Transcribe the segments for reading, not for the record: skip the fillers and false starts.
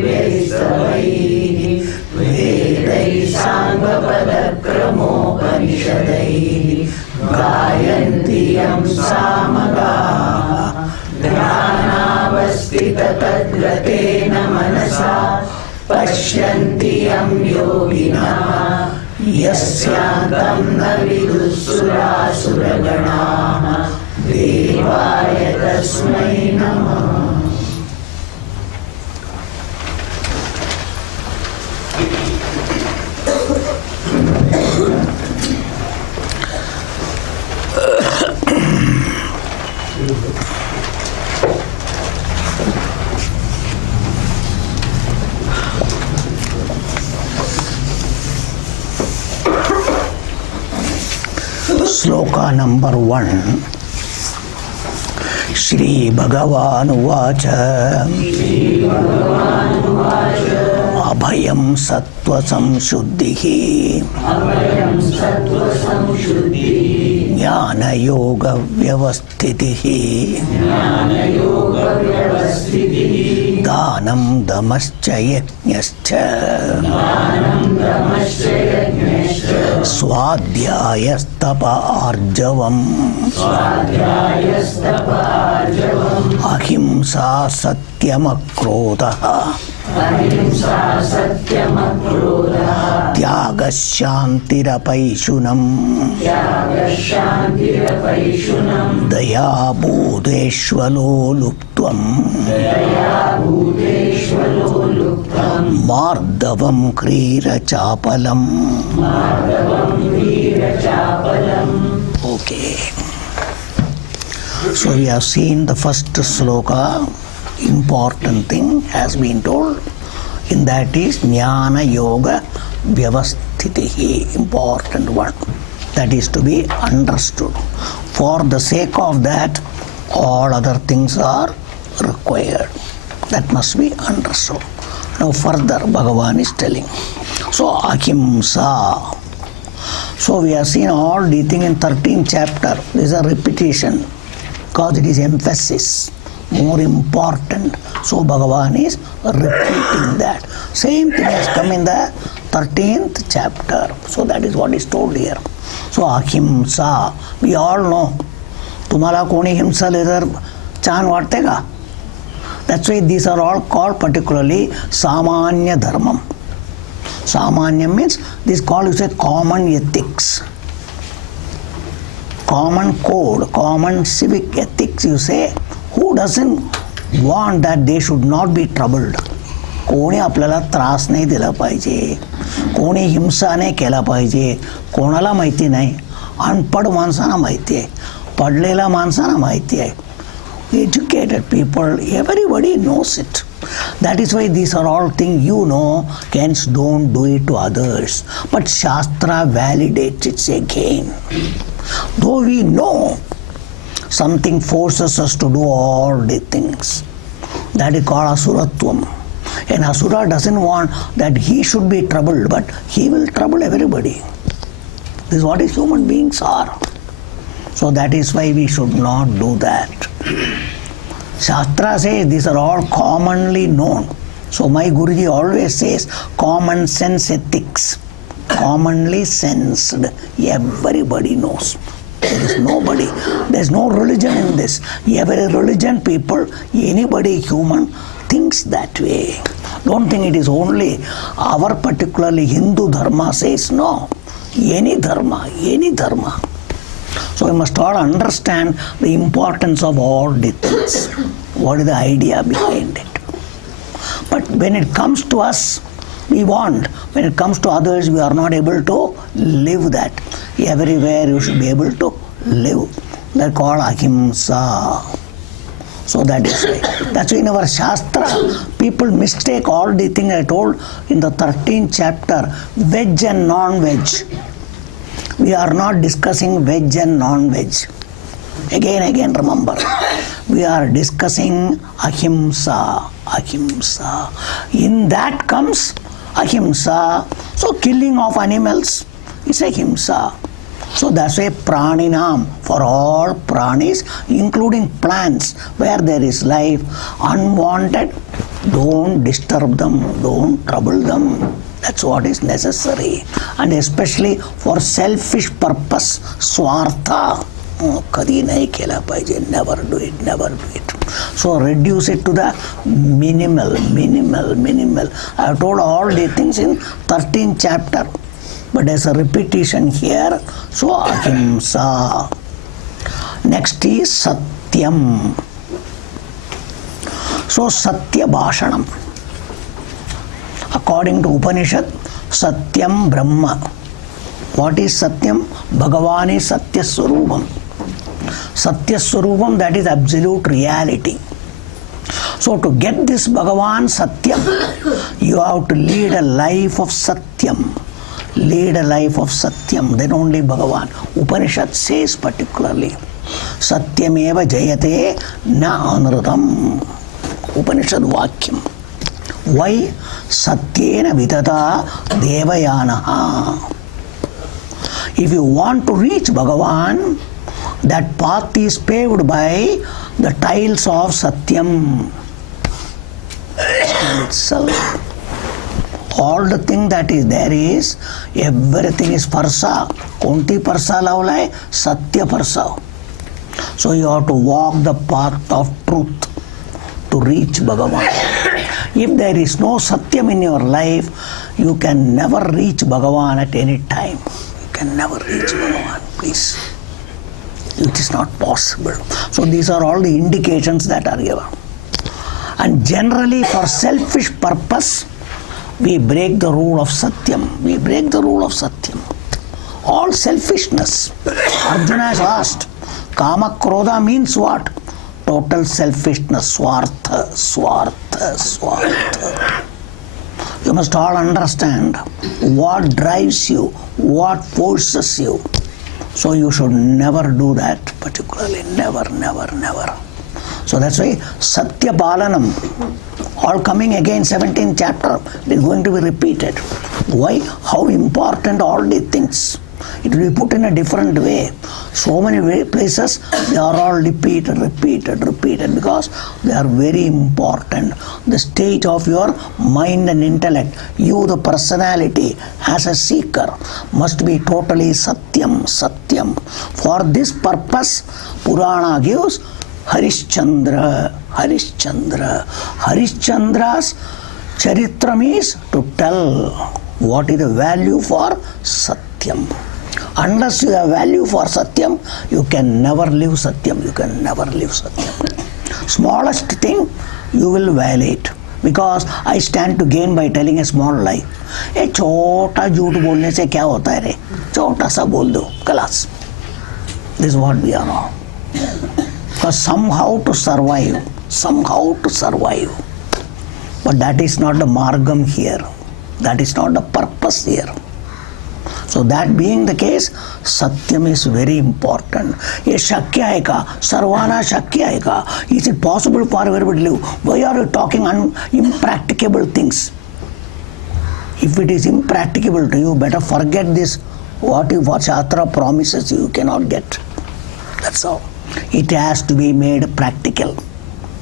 वेदैः साङ्गपदक्रमोपनिषदैः गायन्ति यं सामगाः ध्यानावस्थिततद्गतेन मनसा पश्यन्ति यं योगिनः यस्यान्तं न विदुःसुरासुरगणाः देवाय तस्मै नमः. श्लोका नंबर 1. श्री भगवान उवाच अभयं सत्त्व संशुद्धिः ज्ञान योग व्यवस्थितिः दानं दमश्च यज्ञश्च स्वाध्यायस्तप आर्जवम् अहिंसा सत्यमक्रोधः त्यागशान्तिरपैशुनम् दया भूतेष्वलोलुप्त्वम् मार्दवं क्रीरचापलम्. Okay. So we have seen the first sloka. Important thing has been told. In that is Jnana Yoga Vyavasthitihi. Important one. That is to be understood. For the sake of that, all other things are required. That must be understood. Now further Bhagavan is telling. So Ahimsa. So we have seen all the thing in 13th chapter. This is a repetition because it is emphasis. More important. So Bhagavan is repeating that. Same thing has come in the 13th chapter. So that is what is told here. So Ahimsa. We all know. तुम्हाला कोणी हिंसा दिली तर छान वाटते का? That's why these are all called particularly Samanya Dharmam. Samanya means this is called, you say, common ethics. Common code, common civic ethics, you say. Who doesn't want that they should not be troubled? कोणी आपल्याला त्रास नाही दिला पाहिजे, कोणी हिंसा नाही केला पाहिजे. कोणाला माहिती नाही? अनपढ माणसांना माहिती आहे, पडलेल्या माणसांना माहिती आहे. Educated people, everybody knows it. That is why these are all things you know, hence don't do it to others. But Shastra validates it again. Though we know, something forces us to do all the things. That is called Asuratvam. And Asura doesn't want that he should be troubled, but he will trouble everybody. This is what is human beings are. So that is why we should not do that. Shastra says these are all commonly known. So my Guruji always says common sense ethics. Commonly sensed. Everybody knows. There is nobody. There is no religion in this. Every religion people, anybody human thinks that way. Don't think it is only our particularly Hindu dharma says no. Any dharma, any dharma. So we must all understand the importance of all the things. What is the idea behind it? But when it comes to us, we want. When it comes to others, we are not able to live that. Everywhere you should be able to live. They are called Ahimsa. So that is why. That's why in our Shastra, people mistake all the things I told in the 13th chapter, veg and non-veg. We are not discussing veg and non-veg. Again remember. We are discussing Ahimsa. Ahimsa. In that comes Ahimsa. So killing of animals is Ahimsa. So that's why praninam, for all pranis, including plants, where there is life, unwanted Don't disturb them, don't trouble them. That's what is necessary. And especially for selfish purpose, swartha. Kadi nahi kela paije, never do it, never do it. So reduce it to the minimal. I have told all these things in 13th chapter. But as a repetition here, so ahimsa. Next is satyam. So satya bhashanam. According to Upanishad, satyam brahma. What is satyam? Bhagavan is satya swarupam. Satya swarupam, that is absolute reality. So to get this Bhagavan satyam, you have to lead a life of satyam. Lead a life of satyam, then only Bhagavan. Upanishad says particularly, satyameva jayate na anrutam. Upanishad vakyam. Why? Satyena vidata devayanaha. If you want to reach Bhagavan, that path is paved by the tiles of Satyam itself. All the thing that is there is, everything is parsa. Konti parsa lavla hai? Satya parsa. So you have to walk the path of truth to reach Bhagavan. If there is no Satyam in your life, you can never reach Bhagavan at any time. You can never reach Bhagavan, please. It is not possible. So these are all the indications that are given. And generally for selfish purpose, we break the rule of Satyam. We break the rule of Satyam. All selfishness. Arjuna has asked, Kama Krodha means what? Total selfishness. Swartha, swartha, swartha. You must all understand what drives you, what forces you. So you should never do that, particularly. Never. So that's why Satya Palanam, all coming again, 17th chapter, it is going to be repeated. Why? How important all these things. It will be put in a different way. So many places, they are all repeated because they are very important. The state of your mind and intellect, you the personality as a seeker must be totally Satyam. For this purpose, Purana gives Harishchandra. Harishchandra's charitram is to tell what is the value for Satyam. Unless you have value for Satyam, you can never live Satyam. Smallest thing, you will violate. Because I stand to gain by telling a small lie. A छोटा झूठ बोलने से क्या होता है रे? छोटा सा बोल दो, खलास. This is what we are now. Because somehow to survive. But that is not the margam here. That is not the purpose here. So that being the case, Satyam is very important. Ye shakya hai ka? Sarvana shakya hai ka? Is it possible for everybody to live? Why are you talking impracticable things? If it is impracticable to you, better forget this. What Shastra promises you cannot get. That's all. It has to be made practical.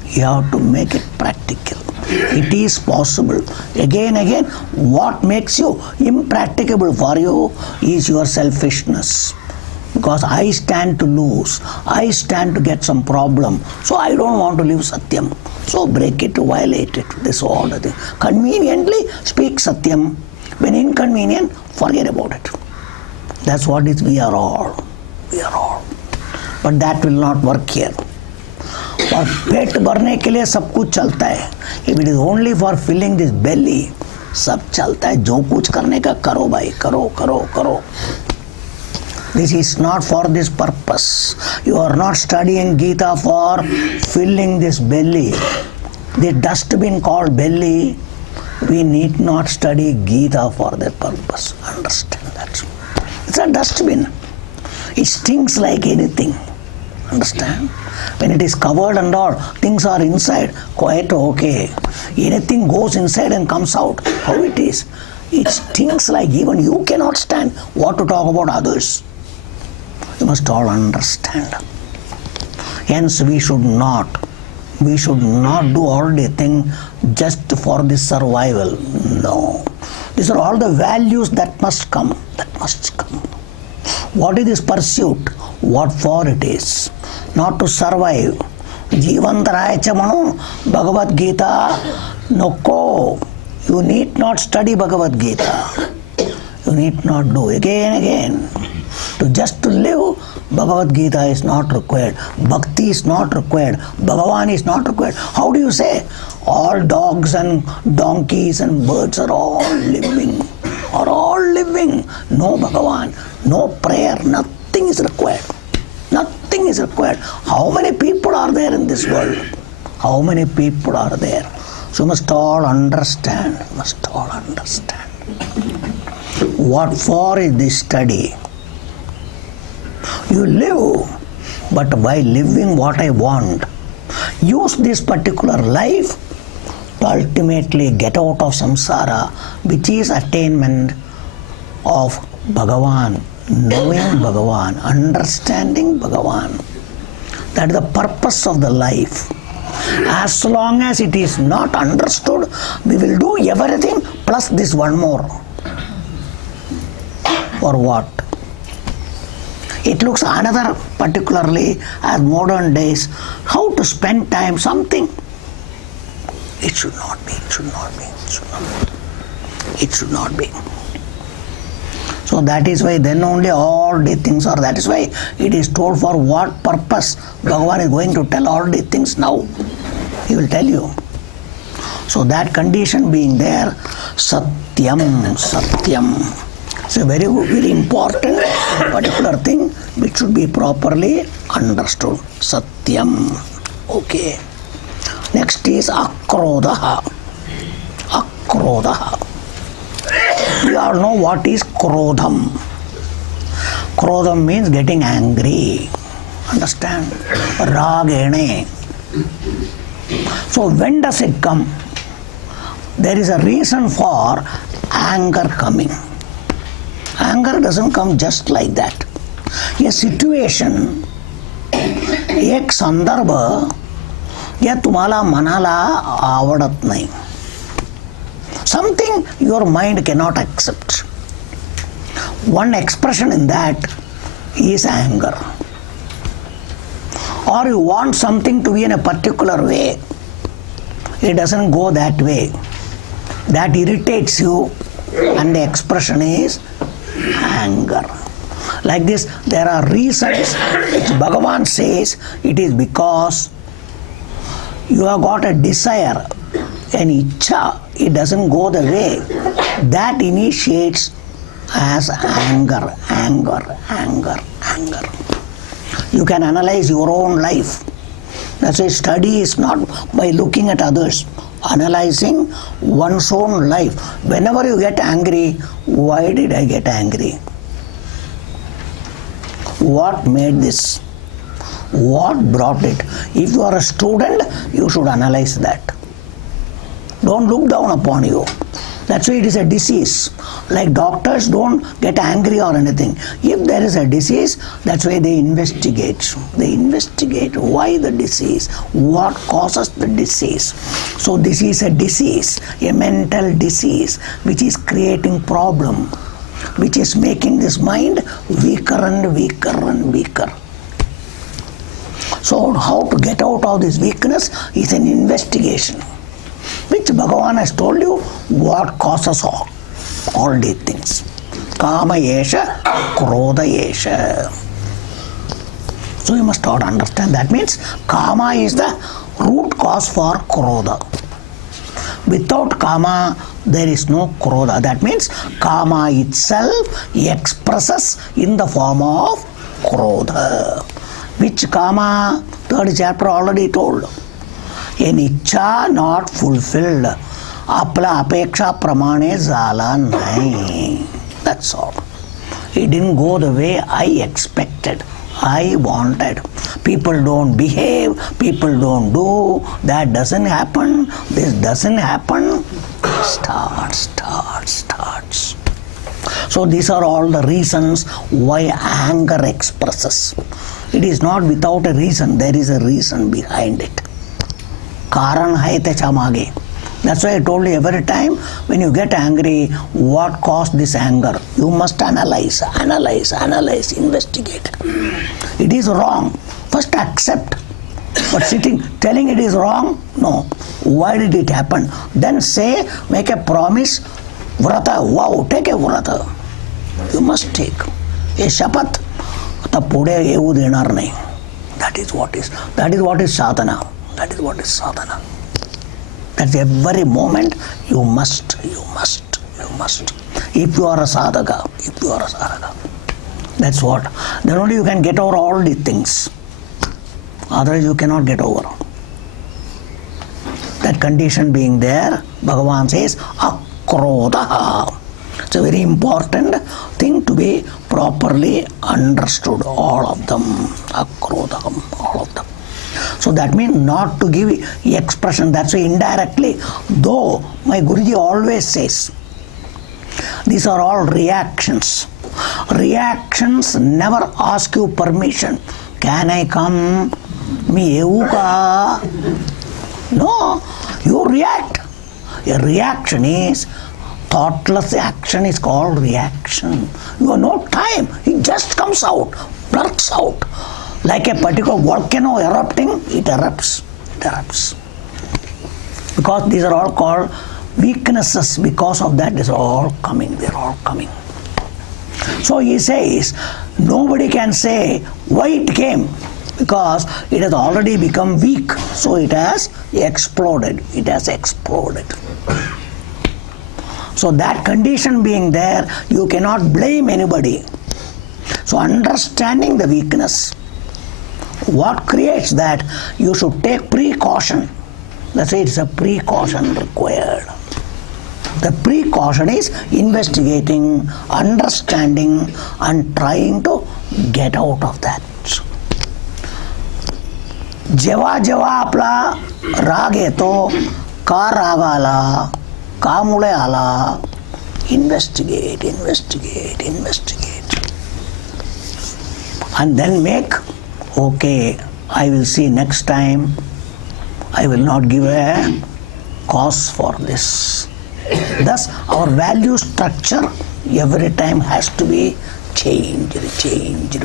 You have to make it practical. It is possible. Again, what makes you impracticable for you is your selfishness. Because I stand to lose. I stand to get some problem. So I don't want to live Satyam. So break it, violate it. This all the thing. Conveniently speak Satyam. When inconvenient, forget about it. That's what it is. We are all. But that will not work here. और पेट भरने के लिए सब कुछ चलता है. If it is only for filling this belly, सब चलता है. जो कुछ करने का करो भाई, करो. This is not for this purpose. You are not studying Gita for filling this belly. The dustbin called belly, we need not study Gita for that purpose. Understand that. It's a dustbin. It stinks like anything. Understand? When it is covered and all, things are inside, quite okay. Anything goes inside and comes out, how it is. It stinks like even you cannot stand. What to talk about others? You must all understand. Hence we should not We should not do all the thing just for the survival. No. These are all the values that must come. That must come. What is this pursuit? What for it is? Not to survive. Jivantaraya Manu, Bhagavad Gita, Noko. You need not study Bhagavad Gita. You need not do again and again. To live, Bhagavad Gita is not required. Bhakti is not required. Bhagavan is not required. How do you say? All dogs and donkeys and birds are all living. Are all living. No Bhagavan, no prayer, nothing is required. Nothing is required. How many people are there in this world? How many people are there? So you must all understand. You must all understand. What for is this study? You live, but by living what I want, use this particular life to ultimately get out of samsara, which is attainment of Bhagavan, knowing Bhagavan, understanding Bhagavan. That is the purpose of the life. As long as it is not understood, we will do everything plus this one more. For what? It looks another, particularly as modern days, how to spend time, something. It should not be, it should not be, it should not be. It should not be. So that is why then only all the things are, that is why it is told for what purpose. Bhagavan is going to tell all the things now. He will tell you. So that condition being there, Satyam, Satyam. It's a very, very important particular thing which should be properly understood. Satyam. Okay. Next is Akrodaha. Akrodaha. We all know what is Krodham. Krodham means getting angry. Understand? Ragene. So when does it come? There is a reason for anger coming. Anger doesn't come just like that. A situation, एक संदर्भ या तुम्हाला मनाला आवडत नाही. Something your mind cannot accept. One expression in that is anger. Or you want something to be in a particular way. It doesn't go that way. That irritates you, and the expression is anger. Like this, there are reasons which Bhagavan says it is because you have got a desire, an ichcha, it doesn't go the way. That initiates as anger, anger, anger, anger. You can analyze your own life. That's why study is not by looking at others. Analyzing one's own life. Whenever you get angry, why did I get angry? What made this? What brought it? If you are a student, you should analyze that. Don't look down upon you. That's why it is a disease. Like doctors don't get angry or anything. If there is a disease, that's why they investigate. They investigate why the disease, what causes the disease. So this is a disease, a mental disease, which is creating problem, which is making this mind weaker and weaker and weaker. So how to get out of this weakness is an investigation, which Bhagavan has told you what causes all these things. Kama yesha, krodha yesha. So you must all understand. That means kama is the root cause for krodha. Without kama, there is no krodha. That means kama itself expresses in the form of krodha. Which kama? Third chapter already told. An ichcha not fulfilled. Apla apeksha pramane zala nahi. That's all. It didn't go the way I expected, I wanted. People don't behave, people don't do, that doesn't happen, this doesn't happen. Starts. So these are all the reasons why anger expresses. It is not without a reason, there is a reason behind it. कारण है त्याच्या मागे. That's why I told you every time when you get angry, what caused this anger? You must analyze, investigate. It is wrong. First accept. But telling it is wrong, no. Why did it happen? Then say, make a promise, vrata, wow, take a vrata. You must take. A shapat, आता पुढे येऊ देणार नाही. That is what is sadhana. That is what is sadhana. At every moment you must. If you are a sadhaka, that's what. Then only you can get over all these things. Otherwise you cannot get over. That condition being there, Bhagavan says, akrodha. It's a very important thing to be properly understood, all of them. Akrodham, all of them. So that means not to give expression. That's why indirectly, though my Guruji always says, these are all reactions. Reactions never ask you permission. Can I come? Me euka? No, you react. A reaction is, thoughtless action is called reaction. You have no time. It just comes out, blurts out. Like a particular volcano erupting, it erupts. Because these are all called weaknesses. Because of that, they're all coming. So he says, nobody can say why it came. Because it has already become weak. So it has exploded. So that condition being there, you cannot blame anybody. So understanding the weakness, what creates that, you should take precaution. That's why it's a precaution required. The precaution is investigating, understanding, and trying to get out of that. जेव्हा जेव्हा आपला राग येतो, का राग आला, का मुळे आला, investigate. And then make, okay, I will see next time, I will not give a cause for this. Thus, our value structure every time has to be changed,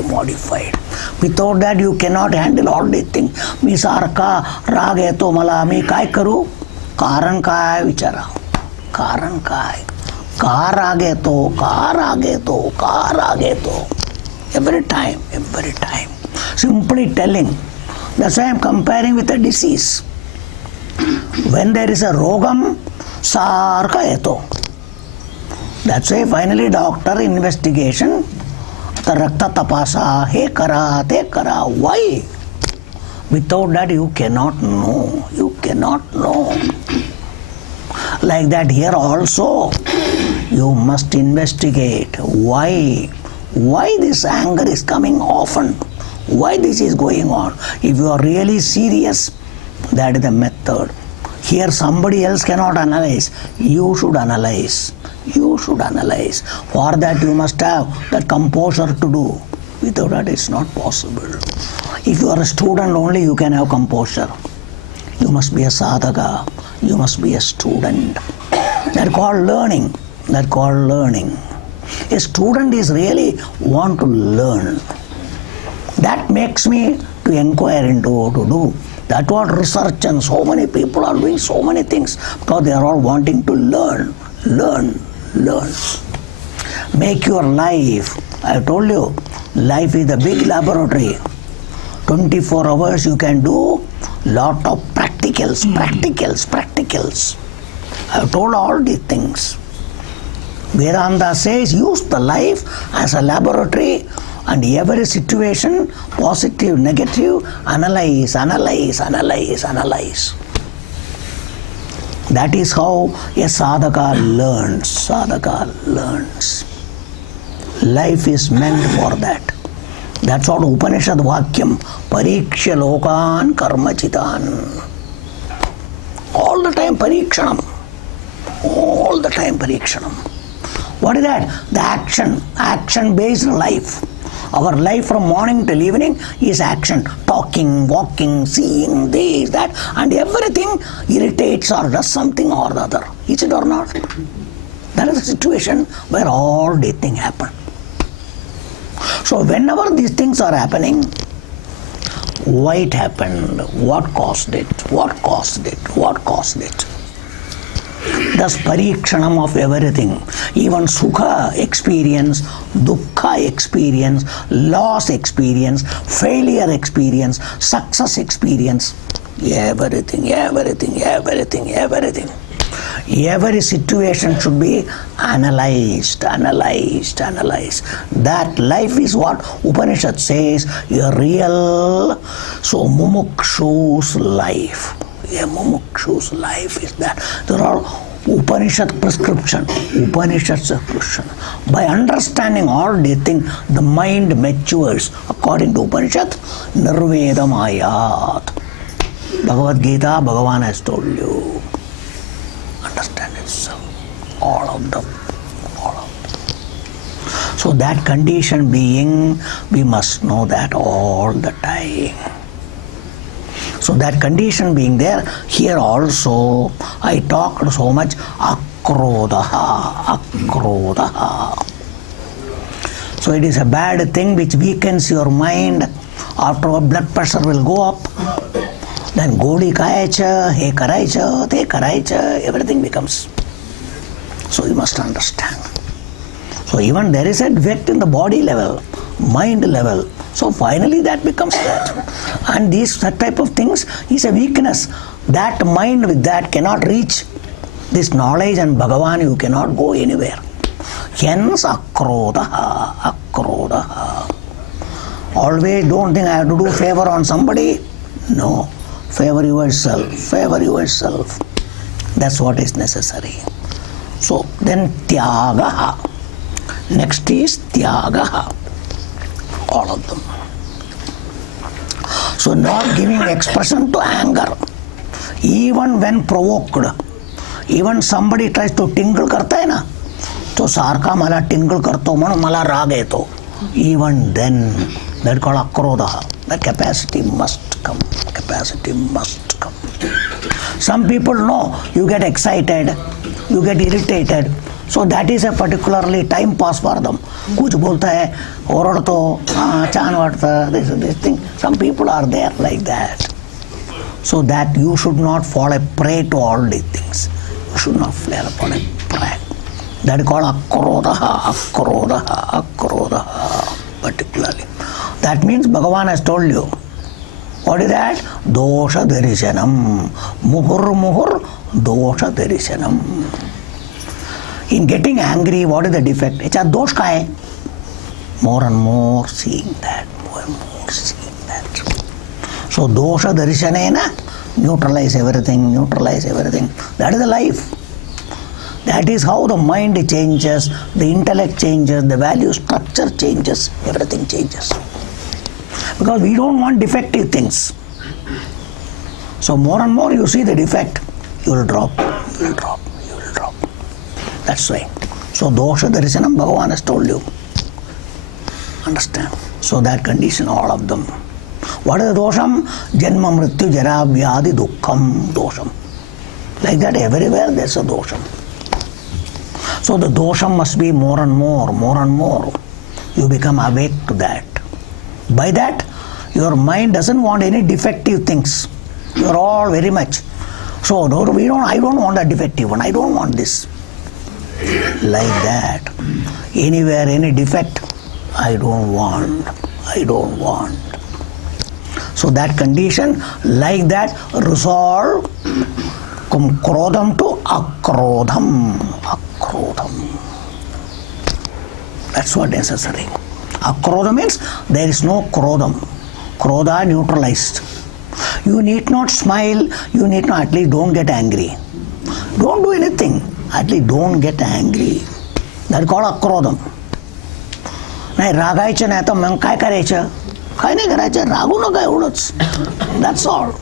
modified. Without that, you cannot handle all these things. मी सारखा राग येतो मला, मी काय करू? कारण काय विचारा. कारण काय? का राग येतो? Every time. Simply telling. That's why I am comparing with a disease. When there is a rogam, sarka yeto. That's why finally doctor investigation, the rakta tapasa, he kara, te kara. Why? Without that you cannot know. Like that here also, you must investigate. Why this anger is coming often? Why this is going on? If you are really serious, that is the method. Here somebody else cannot analyze. You should analyze. For that you must have that composure to do. Without that it's not possible. If you are a student only, you can have composure. You must be a sadhaka. You must be a student. That's called learning. A student is really want to learn. That makes me to inquire into what to do. That's what research and so many people are doing so many things because they are all wanting to learn. Make your life. I told you, life is a big laboratory. 24 hours you can do lot of practicals. I have told all these things. Vedanta says use the life as a laboratory and every situation, positive, negative, analyze. That is how a sadhaka learns. Life is meant for that. That's what Upanishad Vakyam, Pariksha Lokan Karmachitan. All the time Parikshanam. What is that? The action-based life. Our life from morning till evening is action. Talking, walking, seeing, this, that, and everything irritates or does something or the other. Is it or not? That is the situation where all these things happen. So whenever these things are happening, why it happened, what caused it, what caused it, what caused it. Thus parikshanam of everything, even sukha experience, dukkha experience, loss experience, failure experience, success experience, everything. Every situation should be analyzed. That life is what Upanishad says, a real, so mumukshu's life. A mumukshu's life is that. There are Upanishad prescription. By understanding all these things, the mind matures. According to Upanishad, nirvedamayat. Bhagavad Gita, Bhagavan has told you. Understand itself. All of them. So that condition being, we must know that all the time. So that condition being there, here also I talked so much akrodaha. So it is a bad thing which weakens your mind. After all, blood pressure will go up. Then goli kayacha, he karaicha, te karaicha, everything becomes. So you must understand. So even there is a defect in the body level, mind level. So finally that becomes that. And that type of things is a weakness. That mind with that cannot reach this knowledge and Bhagavan, you cannot go anywhere. Hence akrodaha. Always don't think I have to do favor on somebody. No. Favor yourself. That's what is necessary. So then tyagaha. Next is tyagaha. All of them. So not giving expression to anger. Even when provoked. Even somebody tries to tingle karta hai na. तो सारखा मला tingle करतो म्हणून मला राग येतो. Even then, that called akrodaha. The capacity must come. Some people know you get excited, you get irritated. So that is a particularly time pass for them. कुछ बोलता है, ओरडतो, छान वाटतं, this thing. Some people are there like that. So that you should not fall a prey to all these things. You should not fall a prey. That is called akrodaha, particularly. That means Bhagavan has told you. What is that? Dosha darishanam. Muhur dosha darishanam. In getting angry, what is the defect? It's a dosh ka hai. More and more seeing that. So dosha darishanena, neutralize everything. That is the life. That is how the mind changes, the intellect changes, the value structure changes, everything changes. Because we don't want defective things. So more and more you see the defect, you will drop. That's why. So dosha darishanam, Bhagavan has told you. Understand? So that condition, all of them. What is the dosham? Janma mrityu jara vyadi dukkham dosham. Like that everywhere there's a dosham. So the dosham must be more and more. You become awake to that. By that, your mind doesn't want any defective things. You're all very much. So I don't want a defective one. I don't want this. Like that. Anywhere, any defect, I don't want. So that condition, like that, resolve krodham to akrodham. That's what necessary. Akrodha means there is no krodham. Krodha neutralized. You need not smile, you need not, at least don't get angry. Don't do anything, at least don't get angry. That is called akrodham. नाही रागायचं नाही तर मग काय करायचं? काय नाही करायचं, रागू नका एवढंच. That's all.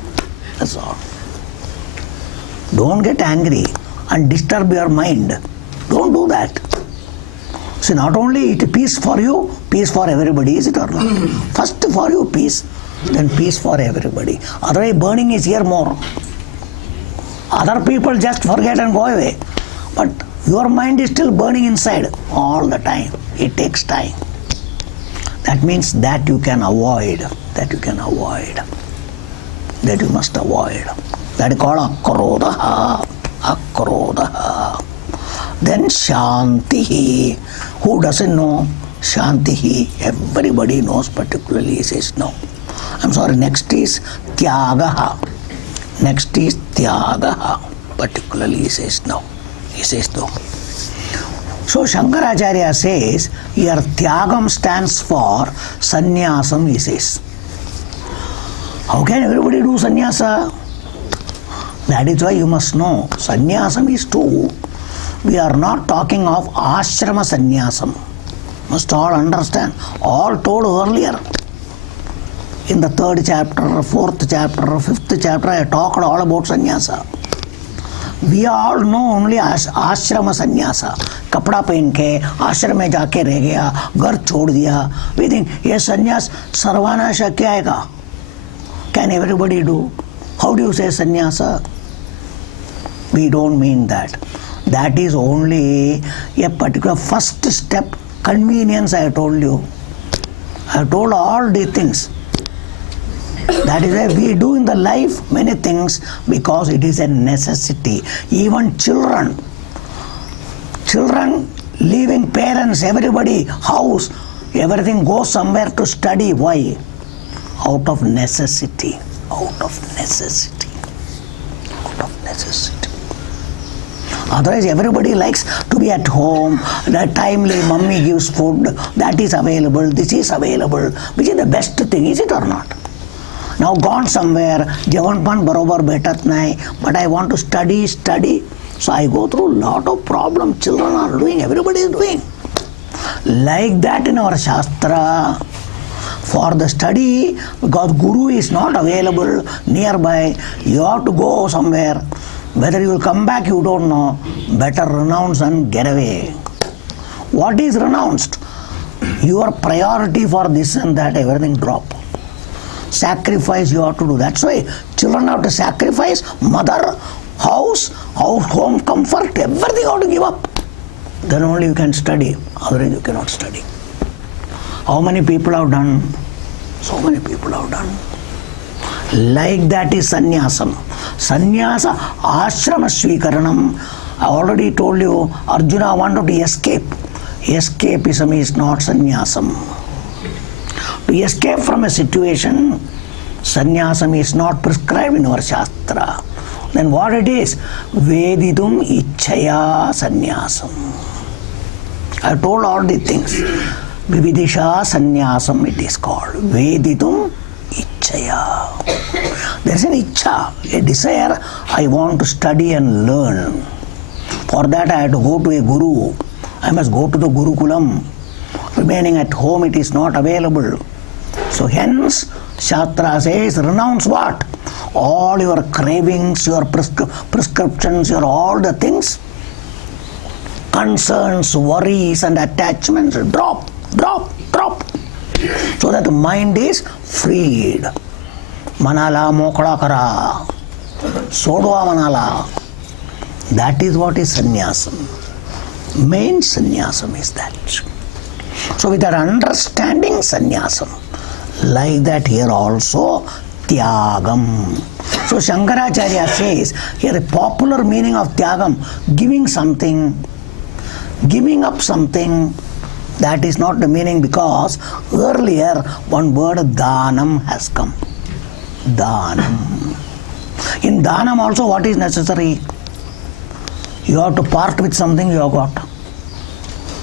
Don't get angry and disturb your mind. Don't do that. So not only it peace for you, peace for everybody, is it or not? First for you peace, then peace for everybody. Otherwise burning is here more. Other people just forget and go away. But your mind is still burning inside all the time. It takes time. That means that you can avoid. That you can avoid. That you must avoid. That is called akrodaha. Akrodaha. Then shantihi. Who doesn't know shantihi? Everybody knows, particularly he says no. I'm sorry, next is tyagaha. Next is tyagaha. Particularly he says no. He says no. So Shankaracharya says, here tyagam stands for sannyasam, he says. How can everybody do sannyasa? That is why you must know, sannyasam is two. We are not talking of ashrama sannyasam. Must all understand. All told earlier. In the 3rd chapter, 4th chapter, 5th chapter, I talked all about sannyasa. We all know only ashrama sannyasa. कपड़ा पहन के आश्रम में जाके रह गया, घर छोड़ दिया. We think ये संन्यास सर्वाना शक्य आएगा. Can everybody do? How do you say sannyasa? We don't mean that. That is only a particular first step. Convenience, I have told you. I have told all these things. That is why we do in the life many things because it is a necessity. Even children leaving parents, everybody, house, everything goes somewhere to study. Why? Out of necessity. Out of necessity. Out of necessity. Otherwise everybody likes to be at home, the timely mummy gives food, that is available, this is available, which is the best thing, is it or not? Now gone somewhere, Javanpan barobar betat nahi, but I want to study. So I go through lot of problems. Children are doing, everybody is doing. Like that in our Shastra, for the study, because Guru is not available nearby, you have to go somewhere. Whether you will come back, you don't know. Better renounce and get away. What is renounced? Your priority for this and that, everything drop. Sacrifice you have to do. That's why children have to sacrifice. Mother, house, home comfort, everything you have to give up. Then only you can study. Otherwise you cannot study. How many people have done? So many people have done. Like that is sannyasam. Sannyasa ashrama swikaranam. I already told you, Arjuna wanted to escape. Escapism is not sannyasam. To escape from a situation, sannyasam is not prescribed in our Shastra. Then what it is? Vedidum ichchaya sannyasam. I have told all these things. Vividisha sannyasam it is called. Vedidum ichchaya. There is an ichcha, a desire. I want to study and learn. For that I have to go to a guru. I must go to the Gurukulam. Remaining at home it is not available. So hence Shastra says renounce what? All your cravings, your prescriptions, your all the things, concerns, worries and attachments, drop. So that the mind is freed. Manala mokala kara. Sodwa manala. That is what is sannyasam. Main sannyasam is that. So with that understanding sannyasam, like that here also tyagam. So Shankaracharya says here the popular meaning of tyagam, giving something, giving up something. That is not the meaning because earlier one word dhanam has come. Dhanam. In dhanam also what is necessary? You have to part with something you have got.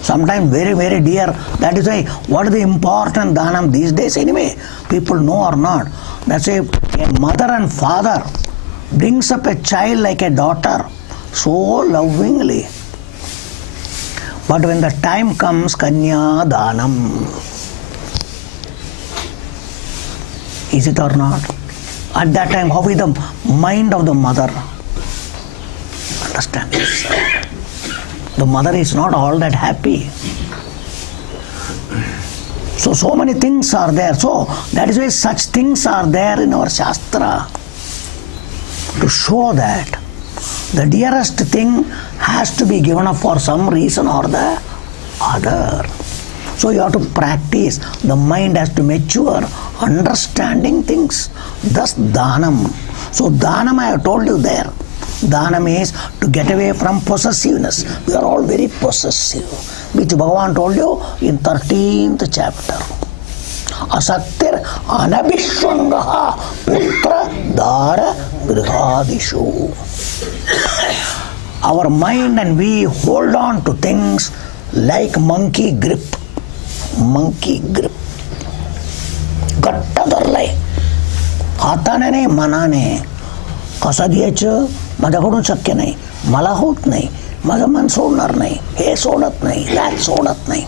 Sometimes very, very dear. That is why what is the important dhanam these days anyway? People know or not. That's why a mother and father brings up a child like a daughter so lovingly. But when the time comes, kanya dhanam. Is it or not? At that time, how is the mind of the mother? Understand this. The mother is not all that happy. So many things are there. So that is why such things are there in our Shastra, to show that the dearest thing has to be given up for some reason or the other. So you have to practice. The mind has to mature, understanding things. Thus Dhanam. So Dhanam I have told you there. Dhanam is to get away from possessiveness. We are all very possessive, which Bhagavan told you in 13th chapter. Asaktir anabhishwangaha putra dara grihadishu. Our mind and we hold on to things like monkey grip. Monkey grip. गट्टाधरलाय हाताने नाही मनाने. कसं घ्यायचं माझ्याकडून शक्य नाही, मला होत नाही, माझं मन सोडणार नाही, हे सोडत नाही, दॅट सोडत नाही.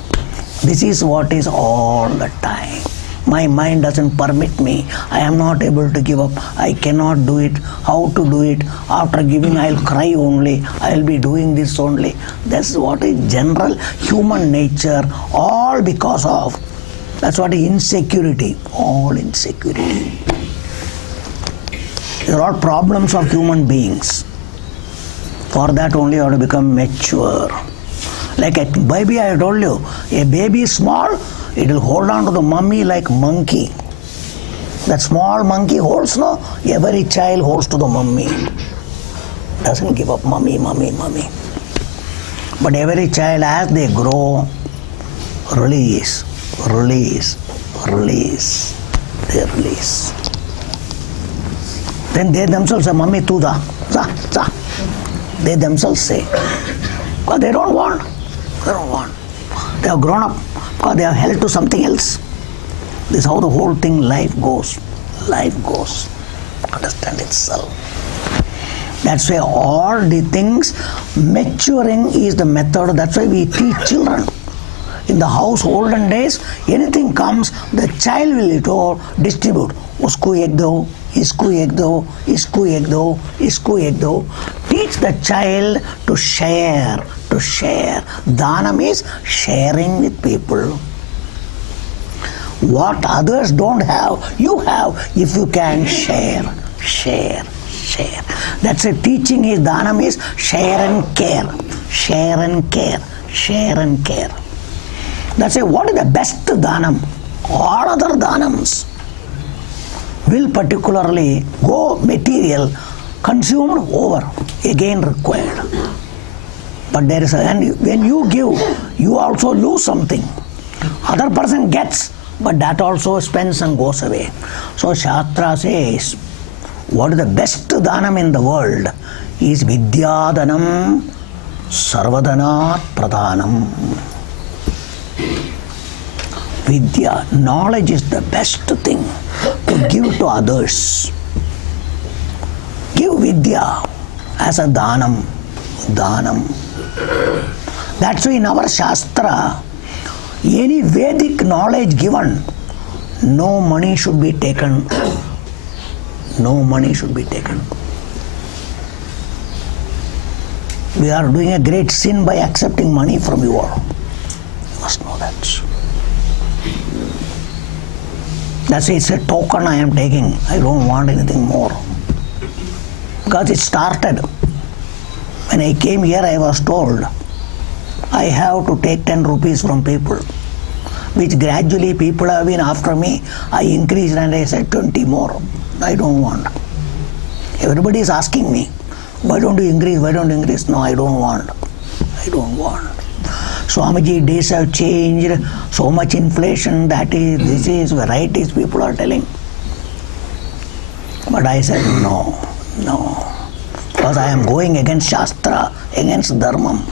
This is what is all the time. My mind doesn't permit me. I am not able to give up. I cannot do it. How to do it? After giving, I'll cry only. I'll be doing this only. That's what is general human nature. All because of. That's what is insecurity. All insecurity. These are all problems of human beings. For that only you have to become mature. Like a baby, I told you, a baby is small, it will hold on to the mummy like monkey. That small monkey holds, no? Every child holds to the mummy. Doesn't give up mummy, mummy, mummy. But every child, as they grow, release, release, release. They release. Then they themselves say, mummy, tu da, za, za. They themselves say. Because they don't want. They don't want. They have grown up because they have held to something else. This is how the whole thing, life goes. Life goes. Understand itself. That's why all the things, maturing is the method. That's why we teach children. In the olden days, anything comes, the child will distribute. Usko ek do, isko ek do, isko ek do, isko ek do. Teach the child to share, to share. Dhanam is sharing with people. What others don't have, you have if you can share, share, share. That's a teaching is Dhanam is share and care, share and care, share and care. That's a what is the best Dhanam? All other Dhanams will particularly go material, consumed over, again required. But there is and when you give, you also lose something. Other person gets, but that also spends and goes away. So Shastra says, what is the best Dhanam in the world is Vidyadhanam Sarvadanat Pradhanam. Vidya, knowledge is the best thing to give to others. Give Vidya as a Dhanam. Dhanam. That's why in our Shastra, any Vedic knowledge given, no money should be taken. No money should be taken. We are doing a great sin by accepting money from you all. You must know that. That's why it's a token I am taking. I don't want anything more. Because it started. When I came here, I was told I have to take 10 rupees from people, which gradually people have been after me. I increased and I said 20 more. I don't want. Everybody is asking me, why don't you increase? Why don't you increase? No, I don't want. I don't want. Swamiji, days have changed, so much inflation, that is, this is, varieties people are telling. But I said, no, no. Because I am going against Shastra, against Dharmam.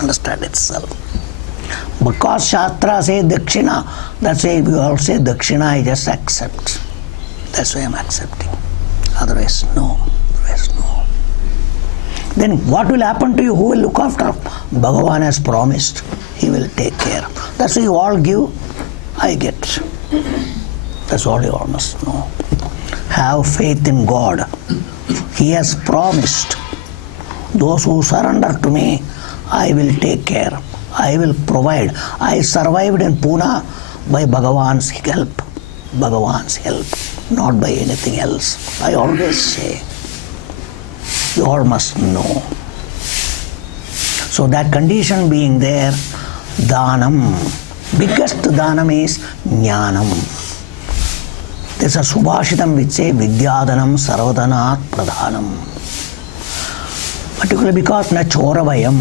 Understand itself. Because Shastra says Dakshina, that's why we all say Dakshina, I just accept. That's why I am accepting. Otherwise, no. Otherwise, no. Then what will happen to you? Who will look after? Bhagavan has promised. He will take care. That's why you all give, I get. That's all you all must know. Have faith in God. He has promised. Those who surrender to me, I will take care. I will provide. I survived in Pune by Bhagavan's help. Bhagavan's help, not by anything else. I always say, you all must know. So that condition being there, Dhanam, biggest Dhanam is Jnanam. There's a Subhashitam which says Vidyadanam Sarvadanat Pradhanam. Particularly because na chora vayam.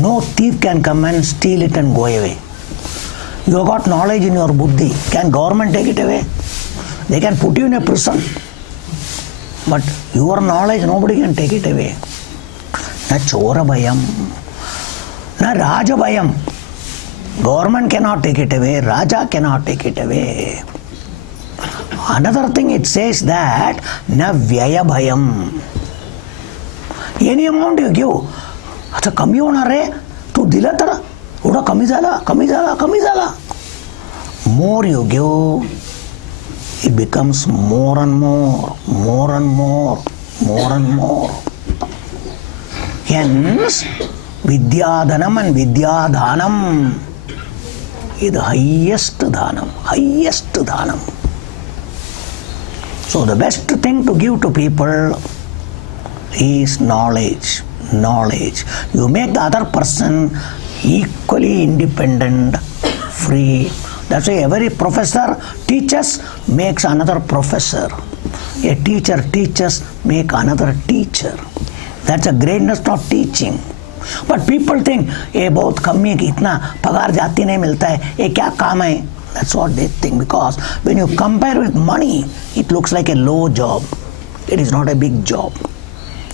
No thief can come and steal it and go away. You have got knowledge in your buddhi. Can government take it away? They can put you in a prison. But your knowledge, nobody can take it away. Na chora bhayam, na raja bhayam. Government cannot take it away, Raja cannot take it away. Another thing it says that na vyaya bhayam. Any amount you give, acha kami honar re, tu dila tara, uda kami zala. More you give, it becomes more and more. Hence, Vidyadhanam and Vidyadhanam is the highest dhanam. So the best thing to give to people is knowledge. You make the other person equally independent, free. That's why every professor teaches, makes another professor. A teacher teaches, make another teacher. That's the greatness of teaching. But people think, ये बहुत कम है कि इतना पगार जाती नहीं मिलता है, ये क्या काम है? That's what they think, because when you compare with money, it looks like a low job. It is not a big job.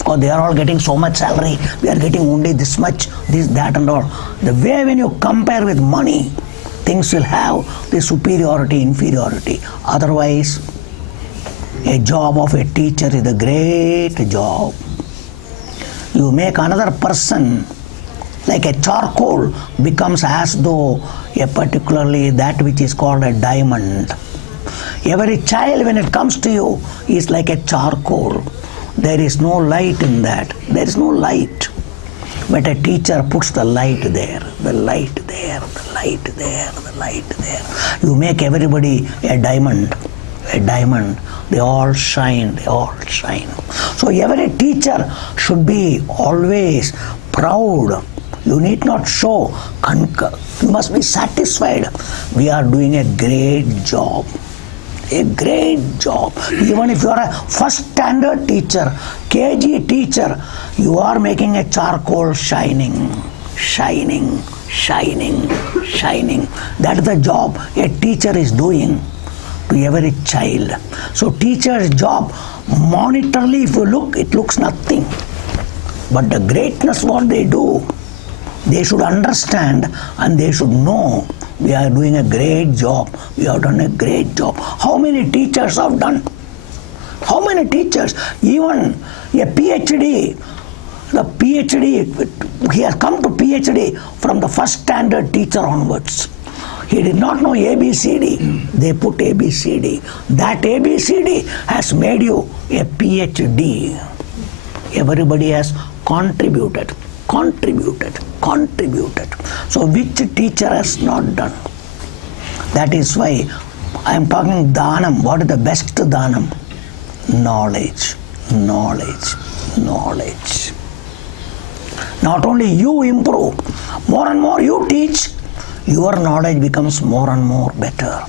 Or they are all getting so much salary, we are getting only this much, this, that and all. The way when you compare with money, things will have the superiority, inferiority. Otherwise, a job of a teacher is a great job. You make another person like a charcoal becomes as though a particularly that which is called a diamond. Every child when it comes to you is like a charcoal. There is no light in that. There is no light. But a teacher puts the light there, the light there, the light there, the light there. You make everybody a diamond. They all shine. So every teacher should be always proud. You need not show. You must be satisfied. We are doing a great job. Even if you are a first standard teacher, KG teacher, you are making a charcoal shining. That is the job a teacher is doing to every child. So teacher's job, monetarily if you look, it looks nothing. But the greatness what they do, they should understand and they should know we are doing a great job. We have done a great job. How many teachers have done? How many teachers? Even a PhD, he has come to PhD from the first standard teacher onwards. He did not know ABCD. They put ABCD. That ABCD has made you a PhD. Everybody has contributed. So which teacher has not done? That is why I am talking dhanam. What is the best dhanam? Knowledge. Not only you improve, more and more you teach, your knowledge becomes more and more better.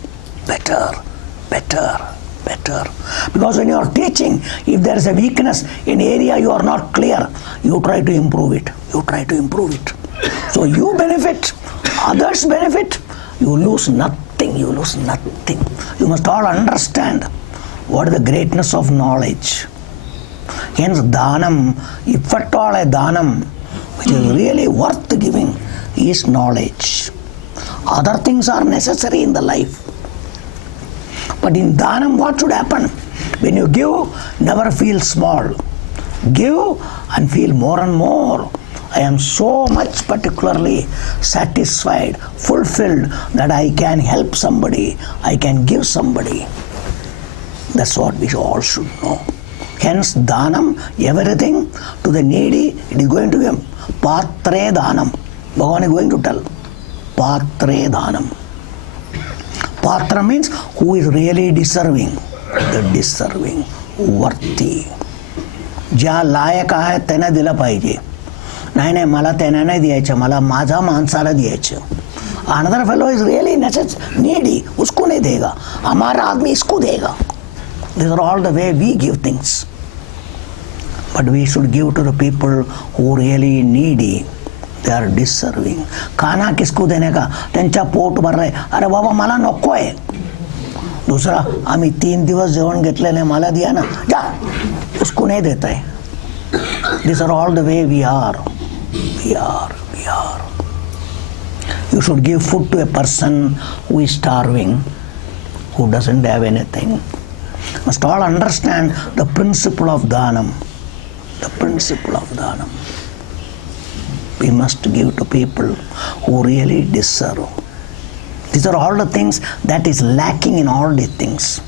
Because when you are teaching, if there is a weakness in area you are not clear, you try to improve it. So you benefit, others benefit, you lose nothing. You must all understand what is the greatness of knowledge. Hence dhanam, if at all a dhanam which is really worth giving, is knowledge. Other things are necessary in the life. But in dhanam, what should happen? When you give, never feel small. Give and feel more and more. I am so much particularly satisfied, fulfilled that I can help somebody, I can give somebody. That's what we all should know. Hence dhanam, everything to the needy, it is going to be patre dhanam. Bhagavan is going to tell. Patre dhanam. Patra means who is really deserving. The deserving, worthy. ज्या लायक आहे त्यांना दिलं पाहिजे. नाही मला त्यांना नाही द्यायचं, मला माझा माणसाला द्यायचं. Another fellow is really needy, उसको नहीं देगा. हमारा आदमी इसको देगा. These are all the way we give things. But we should give to the people who really needy. They are deserving. खाना किसको देने का? त्यांच्या पोट भरलंय. अरे बाबा मला नको आहे. दूसरा आम्ही 3 दिवस जेवण घेतले नाही, मला दिया ना, जा, उसको नहीं देता है. These are all the way we are. We are. You should give food to a person who is starving, who doesn't have anything. Must all understand the principle of dhanam. The principle of dhanam. We must give to people who really deserve. These are all the things that is lacking in all these things.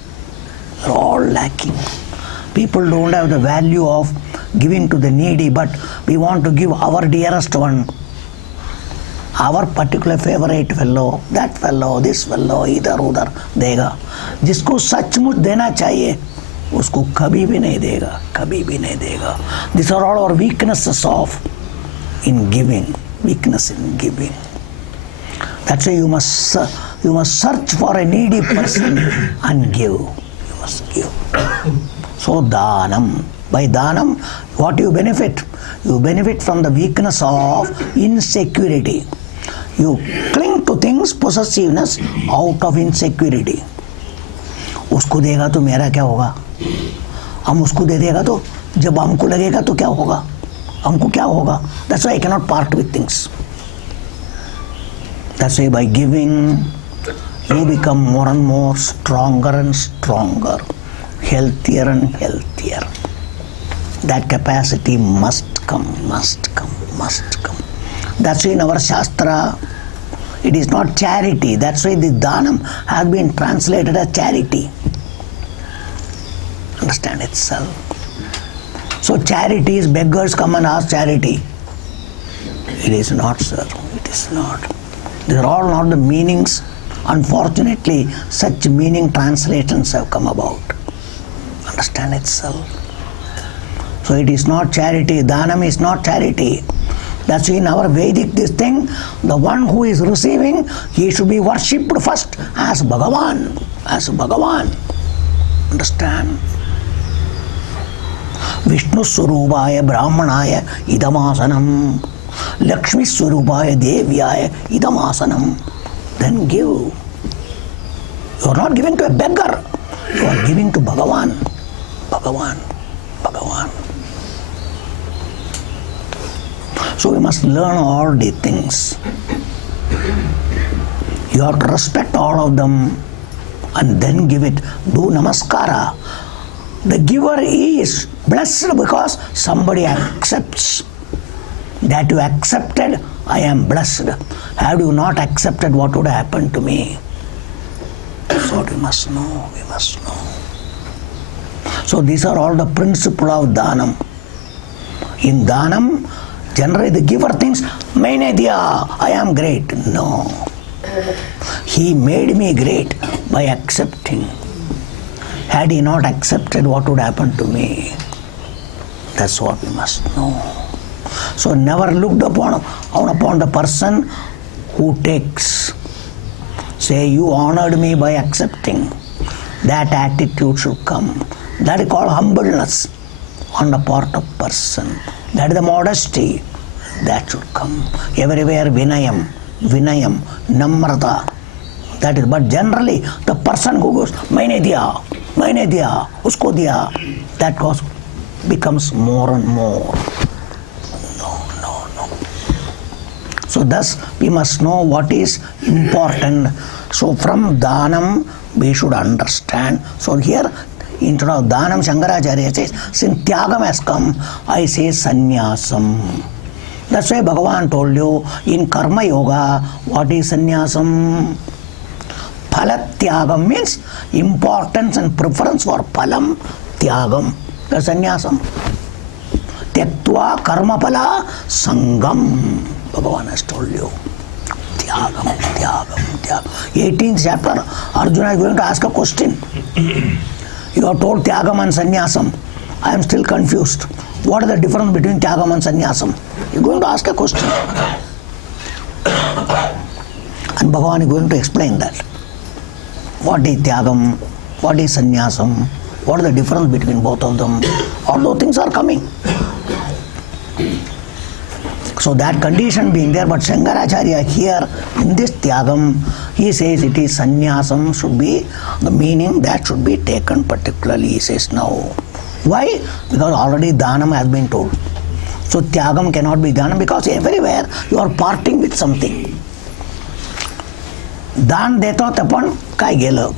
They're all lacking. People don't have the value of giving to the needy, but we want to give our dearest one, our particular favorite fellow, that fellow, this fellow, इधर उधर देगा. जिसको सचमुच देना चाहिए उसको कभी भी नहीं देगा, कभी भी नहीं देगा. These are all our weaknesses of in giving, weakness in giving. That's why you must search for a needy person and give. You must give. So dhanam. By dhanam, what you benefit? You benefit from the weakness of insecurity. You cling to things, possessiveness, out of insecurity. उसको देगा तो मेरा क्या होगा? हम उसको दे देगा तो जब हमको लगेगा तो क्या होगा? हमको क्या होगा? That's why I cannot part with things. That's why by giving, you become more and more stronger and stronger, healthier and healthier. That capacity must come. That's why in our Shastra, it is not charity. That's why the dhanam has been translated as charity. Understand itself. So charity is beggars come and ask charity. It is not, sir. It is not. These are all not the meanings. Unfortunately, such meaning translations have come about. Understand itself. So it is not charity. Dhanam is not charity. That's in our Vedic this thing, the one who is receiving, he should be worshipped first as Bhagavan. As Bhagavan. Understand? Vishnu Swarupaya Brahmanaya Idamasanam. Lakshmi Swarupaya Devyaya Idamasanam. Then give. You are not giving to a beggar. You are giving to Bhagavan. Bhagavan. So we must learn all these things. You have to respect all of them and then give it. Do namaskara. The giver is blessed because somebody accepts. That you accepted, I am blessed. Had you not accepted, what would happen to me? That's what we must know. So these are all the principle of dhanam. In dhanam, generally the giver thinks, maine diya, I am great. No. He made me great by accepting. Had he not accepted, what would happen to me? That's what we must know. So never looked upon the person who takes. Say, you honored me by accepting. That attitude should come. That is called humbleness on the part of person. That is the modesty. That should come. Everywhere vinayam, namrata. That is, but generally the person who goes, maine diya, usko diya, that becomes more and more. No. So thus we must know what is important. So from dhanam we should understand. So here instead of dhanam, Shankaracharya says, since tyagam has come, I say sannyasam. That's why Bhagavan told you in karma yoga, what is sannyasam? Phalatyagam means importance and preference for phalam, tyagam. That's sannyasam. Tyaktva karma phala sangam. Bhagavan has told you. Tyagam, Tyagam, Tyagam. 18th chapter, Arjuna is going to ask a question. You are told Tyagam and Sannyasam. I am still confused. What is the difference between Tyagam and Sannyasam? You are going to ask a question. And Bhagavan is going to explain that. What is Tyagam? What is Sannyasam? What is the difference between both of them? All those things are coming. So that condition being there, but Shankaracharya here in this Tyagam, he says it is Sannyasam should be the meaning that should be taken particularly, he says now. Why? Because already Dhanam has been told. So Tyagam cannot be Dhanam because everywhere you are parting with something. दान देतो तर पण काय गेलं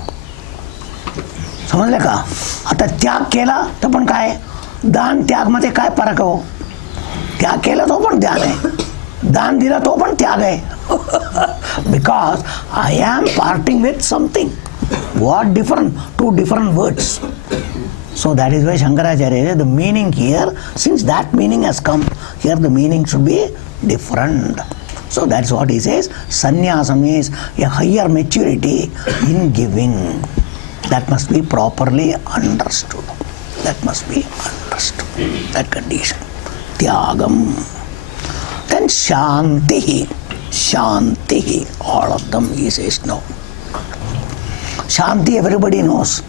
समजलं का आता त्याग केला तर पण काय दान त्याग मध्ये काय फरक हो त्याग केला तो पण त्याग आहे दान दिला तो पण त्याग आहे because I am parting with something. What different? Two different words. So that is why Shankaracharya, the meaning here, since that meaning has come, here the meaning should be different. So that's what he says. Sannyasam is a higher maturity in giving. That must be properly understood. That must be understood. That condition. Tyagam. Then Shanti. Shanti. All of them he says no. Shanti everybody knows.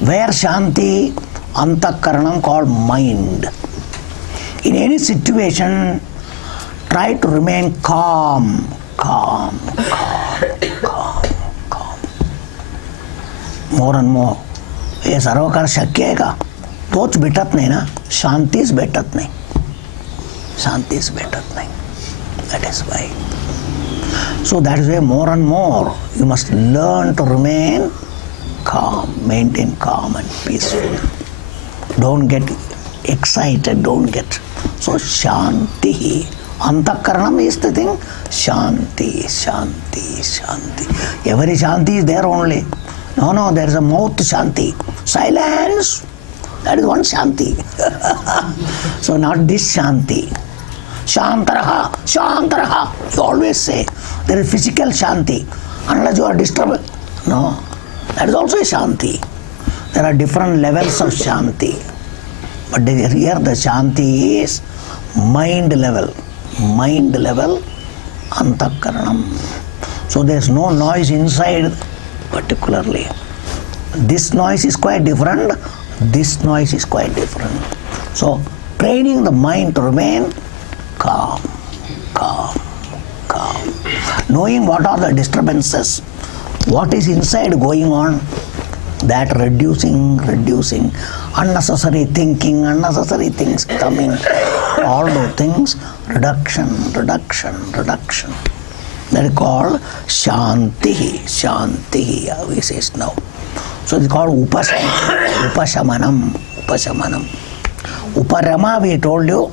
Where Shanti? Antakaranam called mind. In any situation, try to remain calm, calm, calm, calm, calm. More and more. हे सर्व कार शक्य आहे का तोच भेटत नाही ना शांतीच भेटत नाही शांतीच भेटत नाही that is why so that is why more and more you must learn to remain calm, maintain calm and peaceful. Don't get excited, don't get so shanti. Antakaranam is the thing. Shanti, Shanti, Shanti. Every Shanti is there only. No, there is a mouth Shanti. Silence. That is one Shanti. So not this Shanti. Shantaraha, Shantaraha. You always say there is physical Shanti. Unless you are disturbed. No. That is also a Shanti. There are different levels of Shanti. But here the Shanti is mind level. Mind level, antakaranam. So there is no noise inside particularly. This noise is quite different. This noise is quite different. So training the mind to remain calm, calm, calm. Knowing what are the disturbances, what is inside going on, that reducing, unnecessary thinking, unnecessary things coming, all those things, reduction. That is called Shanti, Shanti, we say now. So it is called Upashamanam. Uparama we told you,